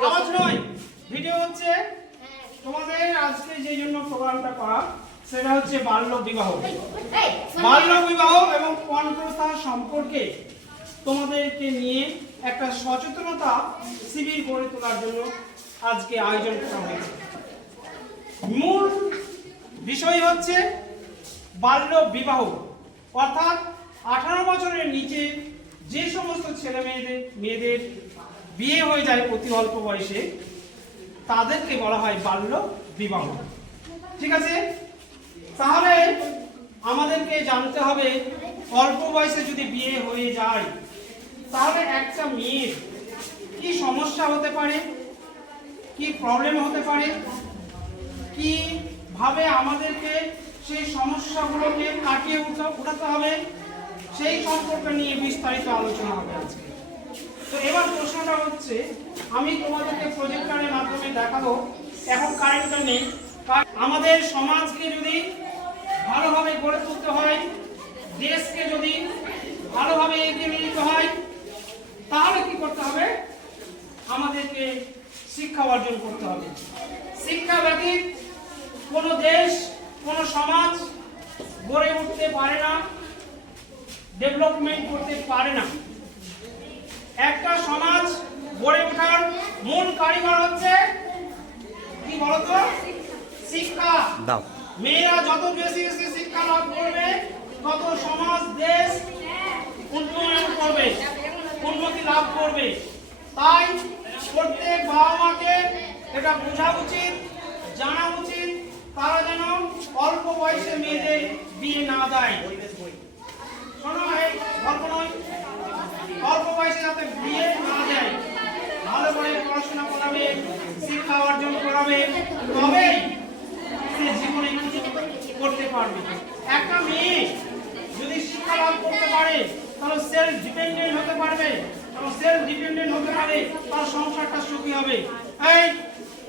আওয়াজ নয় ভিডিও হচ্ছে তোমাদের আজকে যে জন্য প্রোগ্রামটা করা সেটা হচ্ছে বাল্য বিবাহ। বাল্য বিবাহ এবং পণপ্রথা সম্পর্কে তোমাদেরকে নিয়ে একটা সচেতনতা শিবির গড়ে তোলার জন্য আজকে আয়োজন করা হয়েছে। মূল বিষয় হচ্ছে বাল্য বিবাহ। অর্থাৎ আঠারো বছরের নিচে যে সমস্ত ছেলে মেয়েদের মেয়েদের বিয়ে হয়ে যায় অতি অল্প বয়সে, তাদেরকে বলা হয় বাল্য বিবাহ। ঠিক আছে? তাহলে আমাদেরকে জানতে হবে, অল্প বয়সে যদি বিয়ে হয়ে যায়, তাহলে একটা মেয়ের কি সমস্যা হতে পারে? কি প্রবলেম হতে পারে? কি ভাবে আমাদেরকে সেই সমস্যাগুলোকে কাটিয়ে উঠা- উঠাতে হবে। সেই সম্পর্কে নিয়ে বিস্তারিত আলোচনা হবে আজকে। তো এবার প্রশ্নটা হচ্ছে, আমি তোমাদেরকে প্রজেক্টরের মাধ্যমে দেখাবো, এখন কারেন্টটা নেই। আমাদের সমাজকে যদি ভালোভাবে গড়ে তুলতে হয়, দেশকে যদি ভালোভাবে এগিয়ে নিয়ে যেতে হয়, তাহলে কি করতে হবে? আমাদেরকে শিক্ষা অর্জন করতে হবে। শিক্ষা ব্যতীত কোনো দেশ কোনো সমাজ গড়ে উঠতে পারে না ডেভেলপমেন্ট করতে পারে না। একটা সমাজ গড়ে ওঠার মূল কারিগর হচ্ছে কি বলতো? শিক্ষা। দাও। মেয়েরা যত বেশি বেশি শিক্ষা লাভ করবে তত সমাজ দেশ উন্নয়ন করবে উন্নতি লাভ করবে। তাই প্রত্যেক বাবা মাকে এটা বোঝা উচিত জানা উচিত তারা যেন অল্প বয়সে মেয়েদের বিয়ে না দেয়। শোনো এই গল্প নয়। অল্প বয়সে যাতে বিয়ে না দেয়, ভালো করে পড়াশোনা করাবে, শিক্ষা অর্জন করাবে তবেই সে জীবনে করতে পারবে। একটা মেয়ে যদি শিক্ষা লাভ করতে পারে, তাহলে সেলফ ডিপেন্ডেন্ট হতে পারবে। এবং সেলফ ডিপেন্ডেন্ট হতে পারে তার সংসারটা সুখী হবে। এই,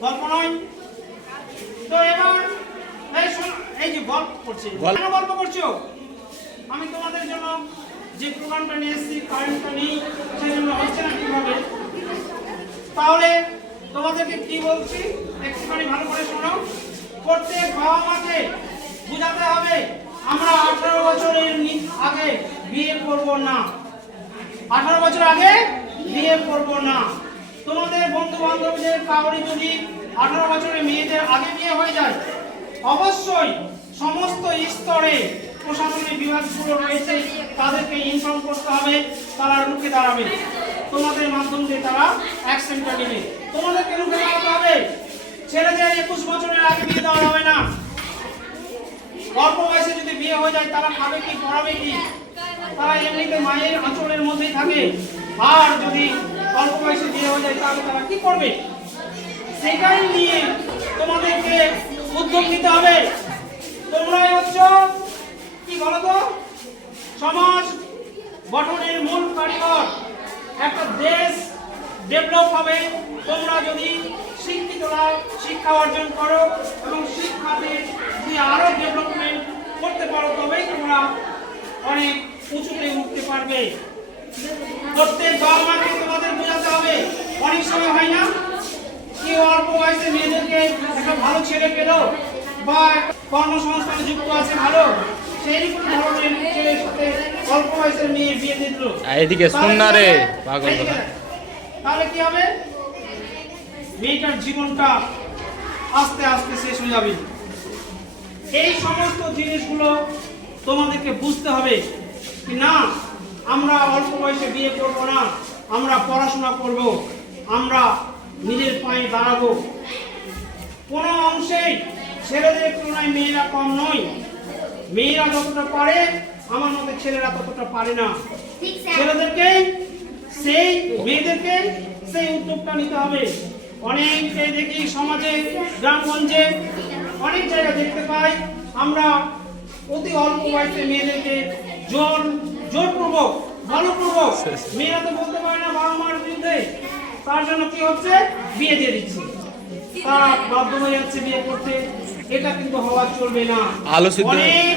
গল্প নয়। তো এবার এই শোনো এই যে গল্প করছে। কেন গল্প করছ? আমি তোমাদের জন্য যে প্রোগ্রামটা নিয়ে এসেছি কারেন্টটা নেই সেই জন্য হচ্ছে না কীভাবে? তাহলে তোমাদেরকে কি বলছি? একটুখানি ভালো করে শোনো প্রত্যেক বাবা মাকে বুঝাতে হবে আমরা আঠারো বছরের আগে বিয়ে করব না। আঠারো বছর আগে বিয়ে করব না। তোমাদের বন্ধু বান্ধবদের কাউরি যদি আঠারো বছরের মেয়েদের আগে বিয়ে হয়ে যায় অবশ্যই সমস্ত স্তরে প্রশাসনিক বিভাগগুলো রয়েছে, তাদেরকে ইনফর্ম করতে হবে, তারা রুখে দাঁড়াবে। তোমাদের মাধ্যম দিয়ে তারা অ্যাকশনটা নেবে। তোমাদেরকে রুখে দাঁড়াতে হবে। ছেলেদের একুশ বছরের আগে বিয়ে দেওয়া হবে না। অল্প বয়সে যদি বিয়ে হয়ে যায়, তারা খাবে কি, পড়াবে কি? তারা এমনিতে মায়ের আঁচলের মধ্যেই থাকে। আর যদি অল্প বয়সে বিয়ে হয়ে যায়, তাহলে তারা কি করবে? সেটাই নিয়ে তোমাদেরকে উদ্যোগ নিতে হবে। তোমরাই হচ্ছ, কি বলো তো সমাজ গঠনের মূল কারিগর। একটা দেশ ডেভেলপ হবে। তোমরা যদি শিক্ষিতরা শিক্ষা অর্জন করো এবং শিক্ষাতে যদি আরও ডেভেলপমেন্ট করতে পারো, তবেই তোমরা অনেক উঁচুতে উঠতে পারবে। প্রত্যেক বাবা মাকে তোমাদের বোঝাতে হবে। অনেক সময় হয় না? কি অল্প বয়সে মেয়েদেরকে একটা ভালো ছেলে পেল বা কর্মসংস্থানে যুক্ত আছে ভালো সেই ধরনের ছেলের সাথে অল্প বয়সের মেয়ে বিয়ে দিল। এদিকে শোন না রে, পাগল তাহলে কি হবে? মেয়েটার জীবনটা আস্তে আস্তে শেষ হয়ে যাবে। এই সমস্ত জিনিসগুলো তোমাদেরকে বুঝতে হবে কি না আমরা অল্প বয়সে বিয়ে করব না আমরা পড়াশোনা করব আমরা নিজের পায়ে দাঁড়াবো। কোনো অংশেই ছেলেদের তুলনায় মেয়েরা কম নয়। মেয়েরা যতটা পারে আমার মতে ছেলেরা ততটা পারে না। ছেলেদেরকে সেই মেয়েদেরকে সেই উদ্যোগটা নিতে হবে। অনেককে দেখি সমাজে গ্রামগঞ্জে অনেক জায়গায় দেখতে পাই আমরা অতি অল্প বয়সে মেয়েদেরকে জোর জোরপূর্বক বলপূর্বক মেয়েরা তো বলতে পারে না বাবা মার বিরুদ্ধে। তার জন্য কি হচ্ছে? বিয়ে দিয়ে দিচ্ছে। তারা বাধ্য হয়ে যাচ্ছে বিয়ে করতে। এটা কিন্তু হওয়া চলবে না। অনেক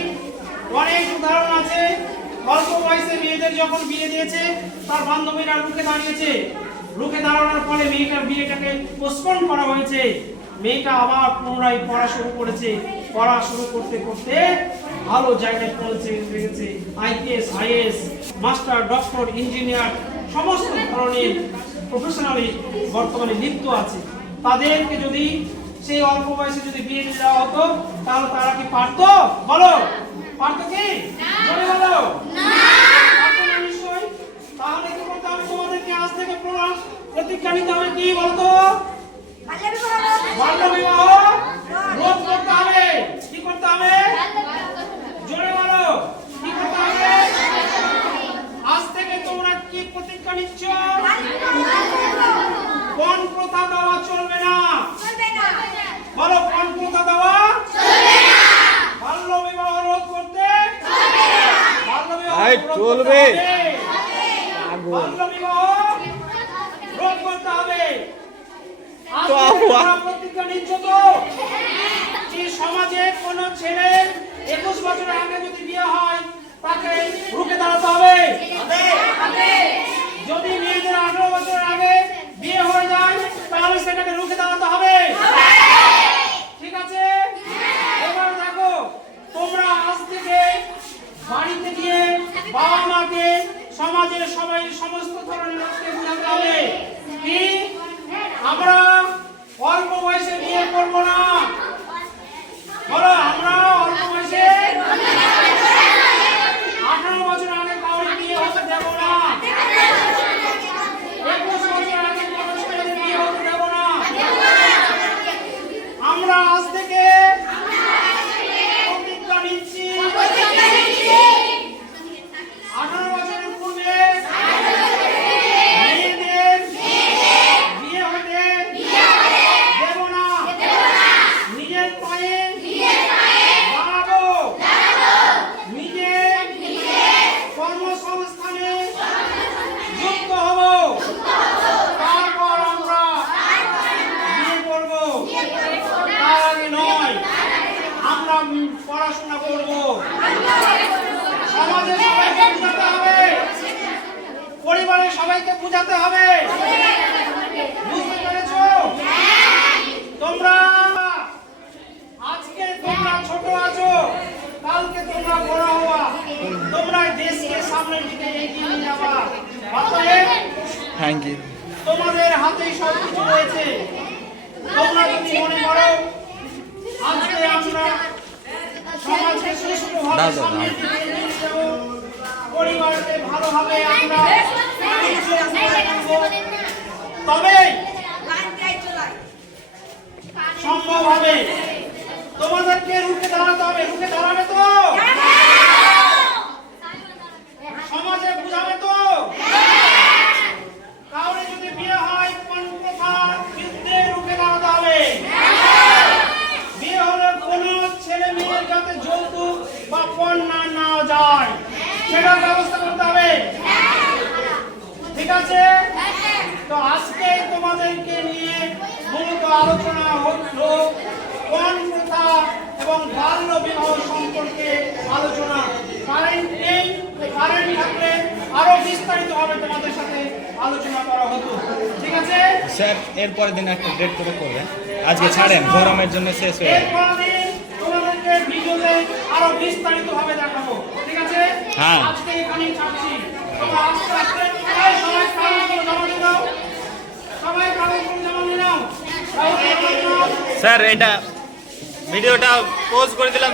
অনেক উদাহরণ আছে। অল্প বয়সে মেয়েদের যখন বিয়ে দিয়েছে তার বান্ধবীরা রুখে দাঁড়িয়েছে। রুখে দাঁড়ানোর পরে মেয়েটার বিয়েটাকে পোস্টপোন করা হয়েছে। মেয়েটা আবার পুনরায় পড়া শুরু করেছে। পড়া শুরু করতে করতে ভালো জায়গায় পৌঁছে গেছে। IPS IAS master doctor engineer সমস্ত ধরনের প্রফেশনালি বর্তমানে লিপ্ত আছে। তাদেরকে যদি সেই অল্প বয়সে যদি বিয়ে দিয়ে দেওয়া হতো তাহলে তারা কি পারতো? বলো। পারতো কি? বলো। নিশ্চয়ই? তাহলে কি করতে হবে? তোমাদেরকে আজ থেকে প্রমাণ প্রতিজ্ঞা নিতে হবে কি বলতো? বাল্য বিবাহ রোধ করতে হবে। কি করতে হবে? জোরে বলো। কি করতে হবে? আজ থেকে তোমরা কি প্রতিজ্ঞা নিচ্ছ? কোন প্রথা দেওয়া চলবে না? বলো কোন প্রথা দেওয়া? বাল্য বিবাহ রোধ করতে? চলবে। হবে। বাল্য বিবাহ রোধ করতে হবে। প্রতিজ্ঞা নিচ্ছ তো যে সমাজে কোন ছেলে একুশ বছরের আগে যদি বিয়ে হয় তাকে রুখে দাঁড়াতে হবে। যদি মেয়েদের আঠারো বছরের আগে বিয়ে হয়ে যায় তাহলে সেটাকে রুখে দাঁড়াতে হবে ঠিক আছে এবার দেখো তোমরা আজ থেকে বাড়িতে গিয়ে বাবা মাকে সমাজের সবাই সমস্ত ধরনের লোককে বোঝাতে হবে কি আমরা অল্প বয়সে বিয়ে করব না বলো আমরা অল্প বয়সে আঠারো বছর আগে কাউরে বিয়ে হতে দেব না একুশ বছর আগে কোনো ছেলেদের বিয়ে হতে দেব না আমরা আজ থেকে প্রতিজ্ঞা নিচ্ছি আঠারো বছরের পূর্বে মেয়েদের বিয়ে হতে দেব না নিজের পায়ে দাঁড়াবো নিজের কর্মসংস্থানে যুক্ত হব তারপর আমরা বিয়ে করব তার আগে নয় আমরা উম পড়াশোনা করব সমাজে সবাইকে বোঝাতে হবে পরিবারের সবাইকে বোঝাতে হবে। বুঝতে পেরেছ? তোমরা আজকে তোমরা ছোট আছো কালকে তোমরা বড় হওয়া। তোমরা দেশকে সামনের দিকে এগিয়ে যাবা অতএব থ্যাংক ইউ তোমাদের হাতেই সব কিছু রয়েছে। তোমরা যদি মনে করো আজকে আমরা সমাজকে দাও, সামনের দিকে নিয়ে যাব। পরিবারকে ভালোভাবে আমরা তবে সম্ভব হবে। তোমাদেরকে রুখে দাঁড়াতে হবে রুখে দাঁড়াবে তো? সমাজে বুঝাবে তো কাউরে যদি বিয়ে হয় কোন প্রথার বিরুদ্ধে রুখে দাঁড়াতে হবে বিয়ে হলে কোন ছেলে মেয়ের যাতে যৌতুক বা পণ না নেওয়া যায় সেটার ব্যবস্থা করতে হবে ঠিক আছে তো আজকে তোমাদেরকে নিয়ে মূলত আলোচনা হলো কোন প্রথা এবং বাল্য বিবাহ সম্পর্কে আলোচনা। কারেন্ট নেই কারেন্ট থাকলে আরও বিস্তারিত ভাবে তোমাদের সাথে আলোচনা করা হতো। ঠিক আছে? স্যার এরপরের দিন একটা ডেট করে করবেন। আজকে ছাড়েন গরমের জন্য শেষ হয়ে যাবে তোমাদেরকে ভিডিওতে আরও বিস্তারিত ভাবে দেখাবো। ঠিক আছে? হ্যাঁ। আজকে এখানেই ছাড়ছি। তোমরা আস্তে আস্তে সবাই কাগজগুলো জমা দাও। স্যার এটা ভিডিওটা পোস্ট করে দিলাম।